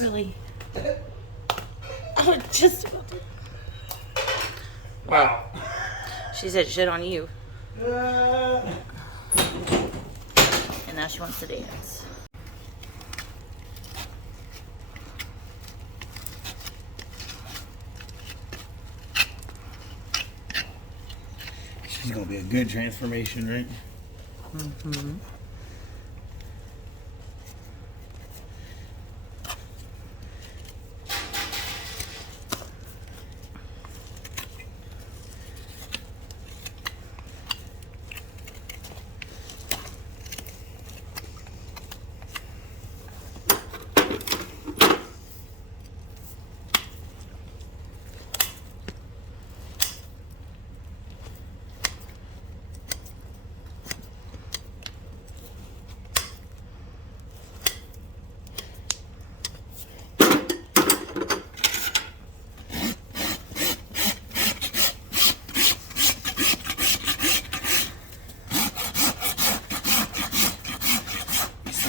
Really? I was just about to. Wow. She said shit on you. And now she wants to dance. She's gonna be a good transformation, right? Mm-hmm.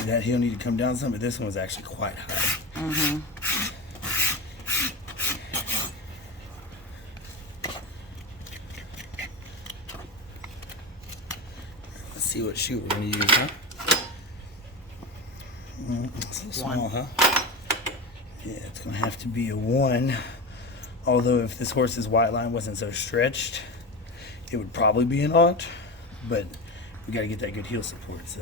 That heel need to come down some, but this one was actually quite high. Mm-hmm. Let's see what shoe we're gonna use, huh? It's a little small, huh? Yeah, it's gonna have to be a 1. Although if this horse's white line wasn't so stretched, it would probably be an aught. But we gotta get that good heel support, so.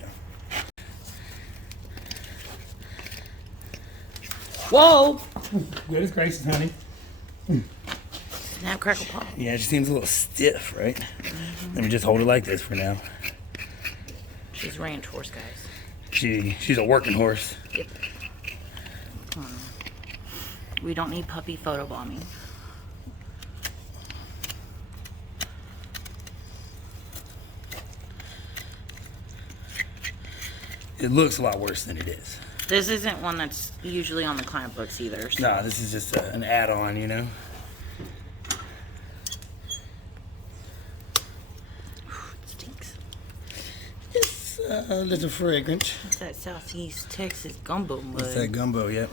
Whoa! Good as gracious, honey. Snap, crackle, pop. Yeah, she seems a little stiff, right? Let me just hold it like this for now. She's ranch horse, guys. She's a working horse. Yep. We don't need puppy photobombing. It looks a lot worse than it is. This isn't one that's usually on the client books either. So. No, this is just an add-on, you know? It stinks. It's a little fragrant. It's that Southeast Texas gumbo mud. It's that gumbo, yep.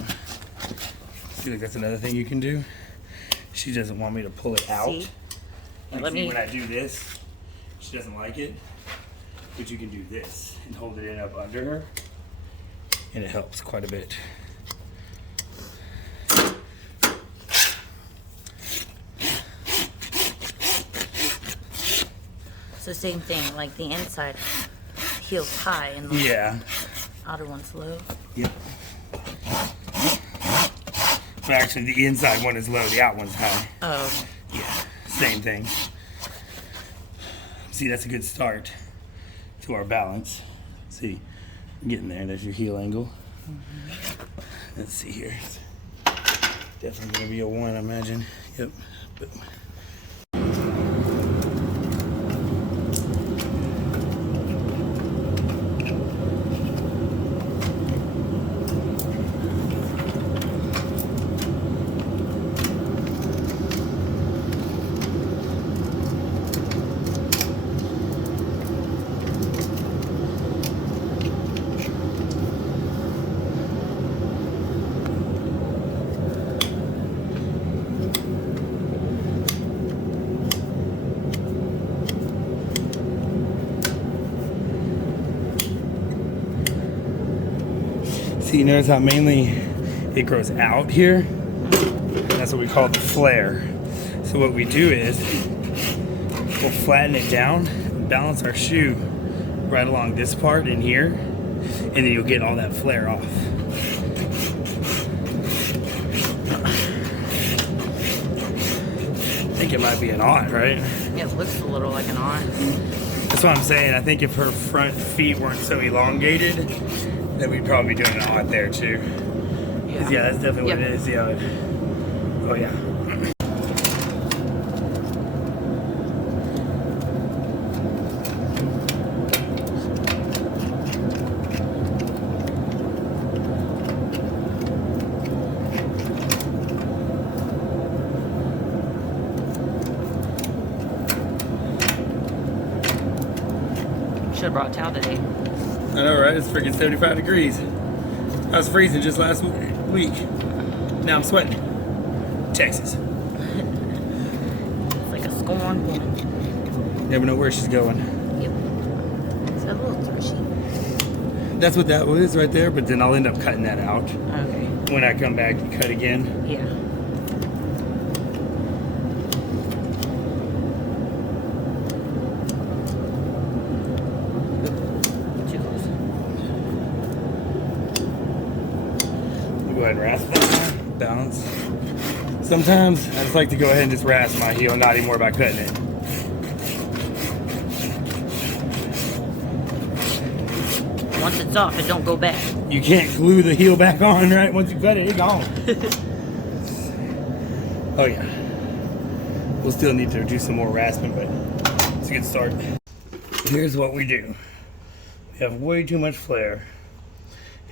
See, like that's another thing you can do. She doesn't want me to pull it out. See? Like, Let see, me... when I do this, she doesn't like it. But you can do this and hold it in up under her. And it helps quite a bit. It's the same thing, like the inside heel's high and the outer one's low. Yep. But actually, the inside one is low, the out one's high. Oh. Yeah, same thing. See, that's a good start to our balance. See, getting there. There's your heel angle. Let's see here. Definitely gonna be a 1, I imagine. Yep. Boom. See, you notice how mainly it grows out here? That's what we call the flare. So what we do is we'll flatten it down, balance our shoe right along this part in here, and then you'll get all that flare off. I think it might be an aught, right? Yeah, it looks a little like an aunt. That's what I'm saying. I think if her front feet weren't so elongated, then we'd probably be doing an aught there too. Yeah, that's definitely what it is. Yeah. Oh yeah. Should have brought a towel today. I know, right? It's freaking 75 degrees. I was freezing just last week. Now I'm sweating. Texas. It's like a scorn woman. Never know where she's going. Yep. It's a little thrushy. That's what that was right there, but then I'll end up cutting that out. Okay. When I come back and cut again. Yeah. Go ahead and rasp that. Balance. Sometimes I just like to go ahead and just rasp my heel, not anymore about cutting it. Once it's off, it don't go back. You can't glue the heel back on, right? Once you cut it, it's gone. Oh yeah. We'll still need to do some more rasping, but it's a good start. Here's what we do. We have way too much flare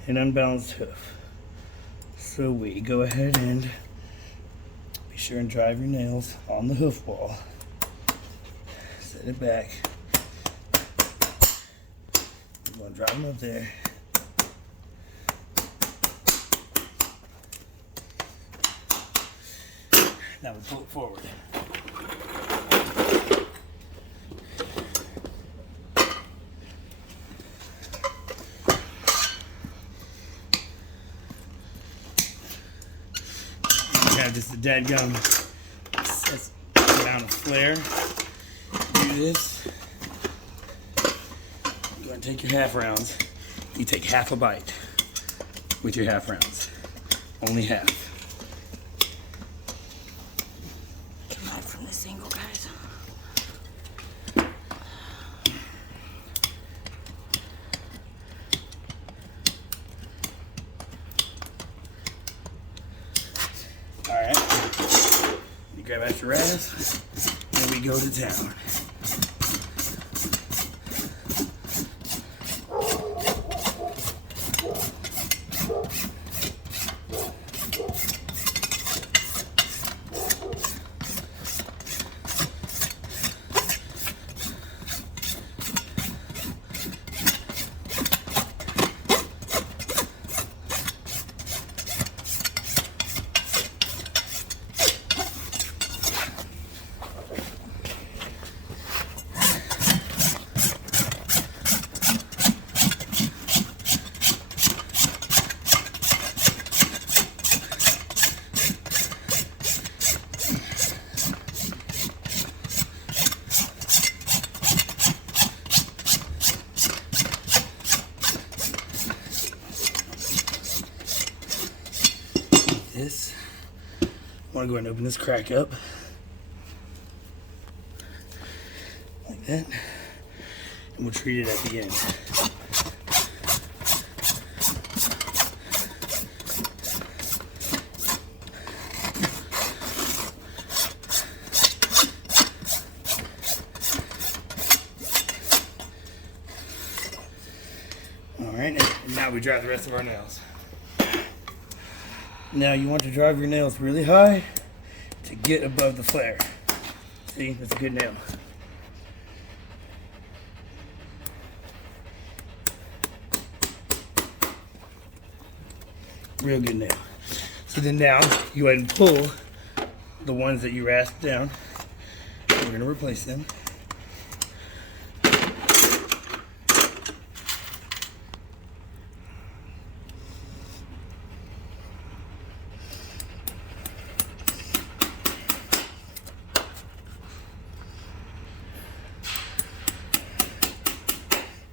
and unbalanced hoof. So we go ahead and be sure and drive your nails on the hoof wall. Set it back. You're going to drive them up there. Now we pull it forward. Have just a dead gum amount of flare. Do this. You're going to take your half rounds. You take half a bite with your half rounds. Only half. Come out from this angle, guys. Alright, you grab out your rasp, and we go to town. This. I want to go ahead and open this crack up. Like that. And we'll treat it at the end. Alright, and now we drive the rest of our nails. Now you want to drive your nails really high to get above the flare. See, that's a good nail. Real good nail. So then now you go ahead and pull the ones that you rasped down. We're going to replace them.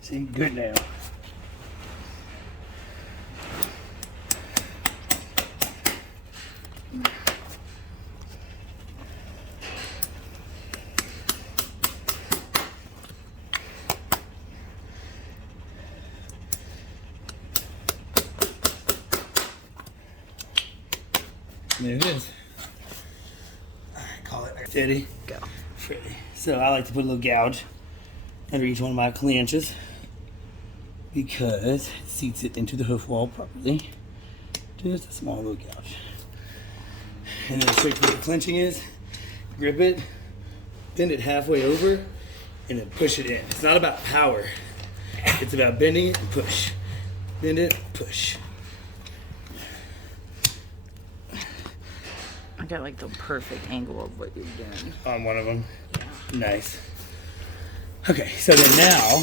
See, good nail. There it is. All right, call it steady. Go. Ready. So I like to put a little gouge under each one of my clinches because it seats it into the hoof wall properly. Just a small little gouge. And then the trick for the clinching is grip it, bend it halfway over, and then push it in. It's not about power. It's about bending it and push. Bend it, push. got like the perfect angle of what you're doing. On one of them? Yeah. Nice. Okay, so then now,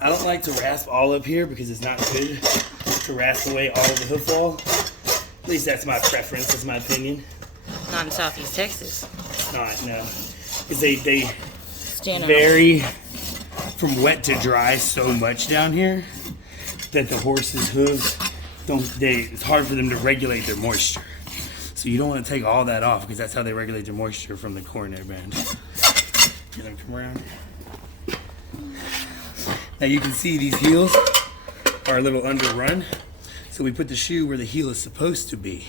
I don't like to rasp all up here because it's not good to rasp away all of the hoof wall. At least that's my preference, that's my opinion. Not in Southeast Texas. It's not, no. Because they Stand vary from wet to dry so much down here that the horse's hooves it's hard for them to regulate their moisture. So you don't want to take all that off because that's how they regulate their moisture from the coronary band. Let me come around. Now you can see these heels are a little underrun. So we put the shoe where the heel is supposed to be.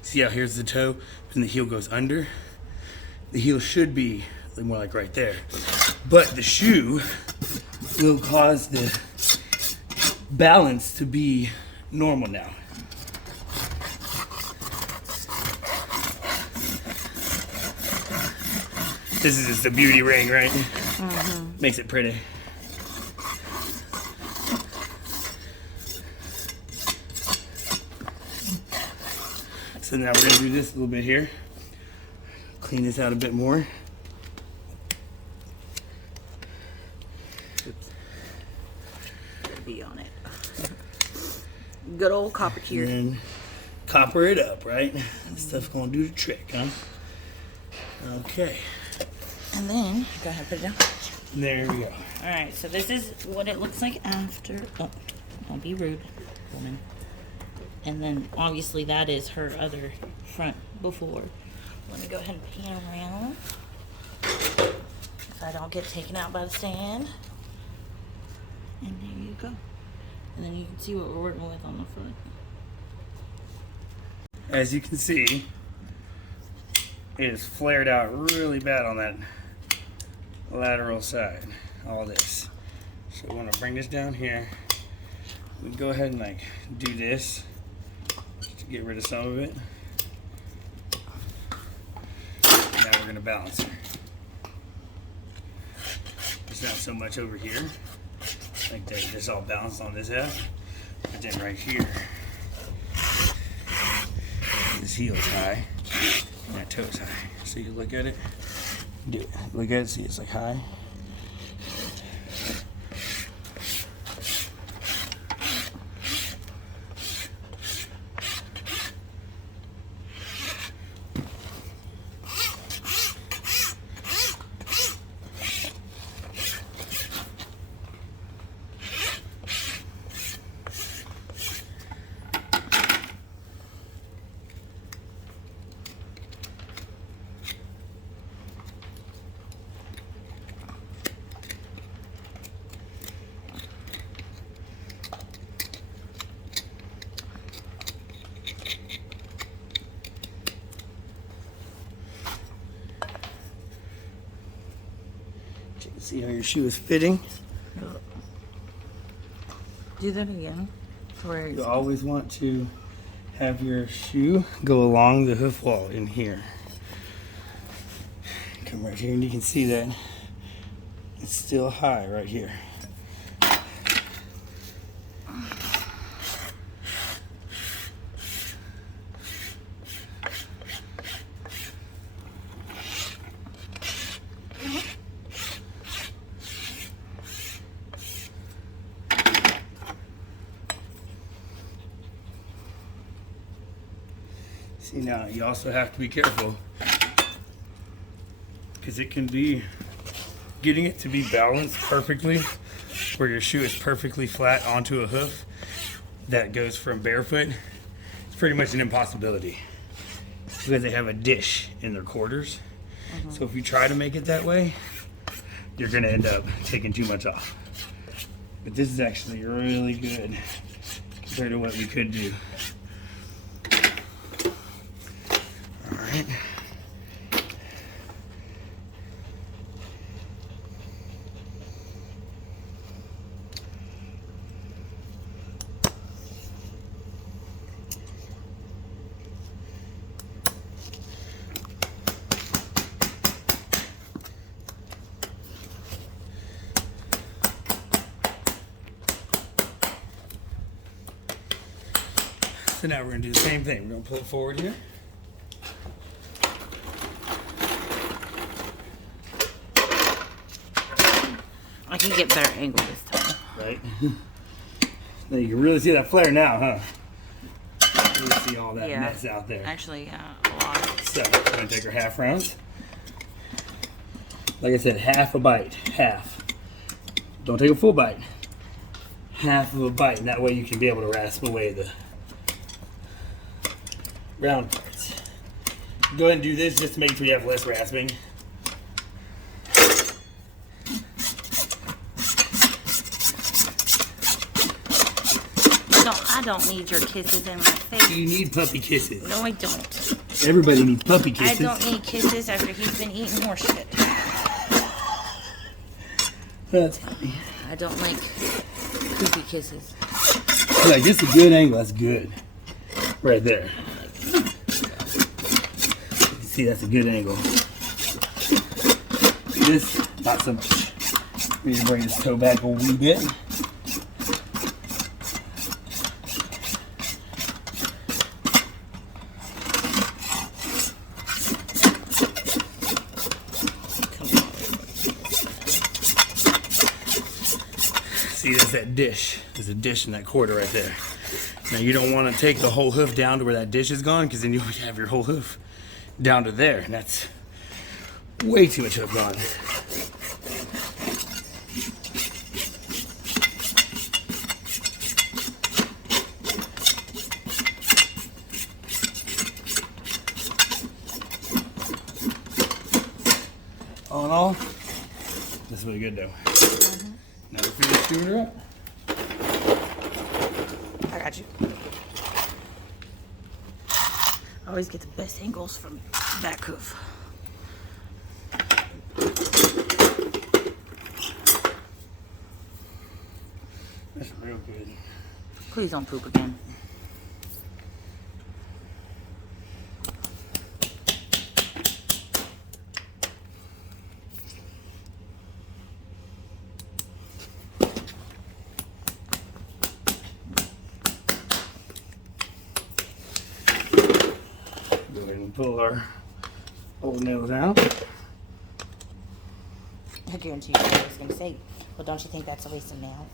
See how here's the toe and the heel goes under? The heel should be more like right there. But the shoe will cause the balance to be normal now. This is just a beauty ring, right? Mm-hmm. Makes it pretty. So now we're gonna do this a little bit here. Clean this out a bit more. Oops. Be on it. Good old copper cure. And then copper it up, right? This stuff's gonna do the trick, huh? Okay. And then, go ahead, put it down. There we go. Alright, so this is what it looks like after. Oh, don't be rude, woman. And then, obviously, that is her other front before. Let me go ahead and pan around. If I don't get taken out by the stand. And there you go. And then you can see what we're working with on the front. As you can see, it is flared out really bad on that lateral side, all this. So we want to bring this down here. We go ahead and like do this to get rid of some of it. Now we're going to balance her. It's not so much over here, like this all balanced on this half, but then right here, this heel's high. That toe's high. So you look at it, do it. Look at it, see it's like high. See how your shoe is fitting. Do that again. You always want to have your shoe go along the hoof wall in here. Come right here and you can see that it's still high right here. See, now you also have to be careful because it can be getting it to be balanced perfectly where your shoe is perfectly flat onto a hoof that goes from barefoot. It's pretty much an impossibility because they have a dish in their quarters. So if you try to make it that way, you're going to end up taking too much off. But this is actually really good compared to what we could do. Alright. So now we're going to do the same thing. We're going to pull it forward here. I can get better angle this time. Right? Now you can really see that flare now, huh? You see all that mess out there. Actually, a lot. So, we're going to take our half rounds. Like I said, half a bite. Half. Don't take a full bite. Half of a bite, and that way you can be able to rasp away the round parts. Go ahead and do this just to make sure you have less rasping. I don't need your kisses in my face. You need puppy kisses. No, I don't. Everybody needs puppy kisses. I don't need kisses after he's been eating horse shit. That's funny. I don't like poopy kisses. Like, this is a good angle. That's good. Right there. See, that's a good angle. This, not so much. We need to bring this toe back a wee bit. See, there's that dish. There's a dish in that quarter right there. Now, you don't want to take the whole hoof down to where that dish is gone, because then you have your whole hoof down to there, and that's way too much hoof gone. All in all, this is really good though. Now we finish doing her up. I got you. I always get the best angles from back hoof. That's real good. Please don't poop again. Go ahead and pull our old nails out. I guarantee you I was going to say, well, don't you think that's a waste of nail?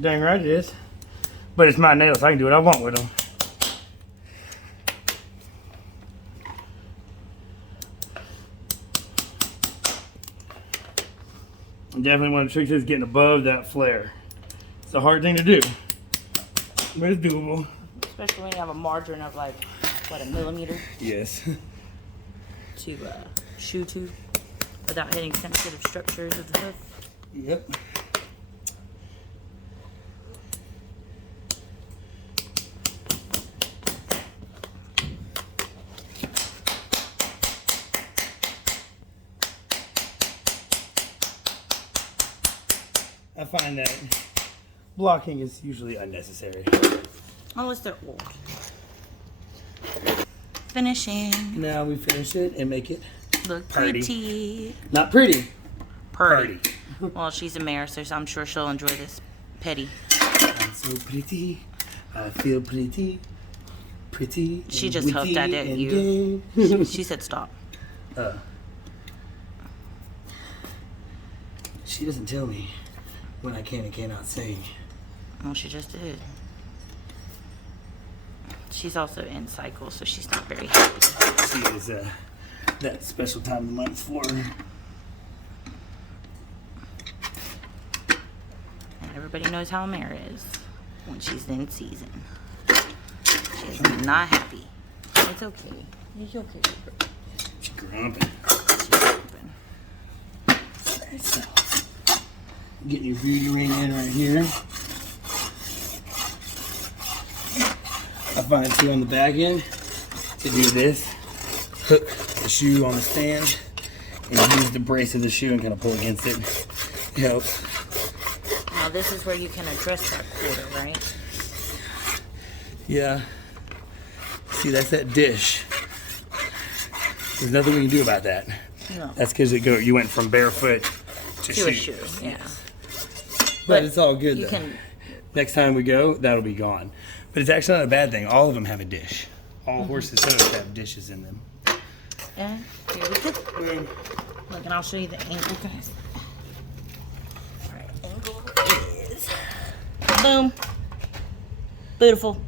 Dang right it is. But it's my nails, so I can do what I want with them. Definitely one of the tricks is getting above that flare. It's a hard thing to do, but it's doable. Especially when you have a margin of like, what, 1 millimeter Yes. to shoe to without hitting sensitive structures of the hoof. Yep. I find that blocking is usually unnecessary. Unless they're old. Finishing. Now we finish it and make it Look Party. pretty. not pretty. Party. Well, she's a mare, so I'm sure she'll enjoy this petty. I'm so pretty. I feel pretty. Pretty. She and just huffed witty at it, and you. gay. She said stop. She doesn't tell me when I can and cannot say. Well, she just did. She's also in cycle, so she's not very happy. She is that special time of the month for her. And everybody knows how a mare is when she's in season. She's not happy. It's okay. It's okay. She's grumping. She's open. Alright, so getting your beauty ring in right here. I find too on the back end to do this. Hook the shoe on the stand and use the brace of the shoe and kind of pull against it. It helps. Now this is where you can address that quarter, right? Yeah. See, that's that dish. There's nothing we can do about that. No. That's because you went from barefoot to To a shoe. shoe, yeah. But it's all good You though. can, Next time we go, that'll be gone. But it's actually not a bad thing. All of them have a dish. All horses' hooves have dishes in them. and here we go. Look, and I'll show you the angle, guys. All right. Boom. Beautiful.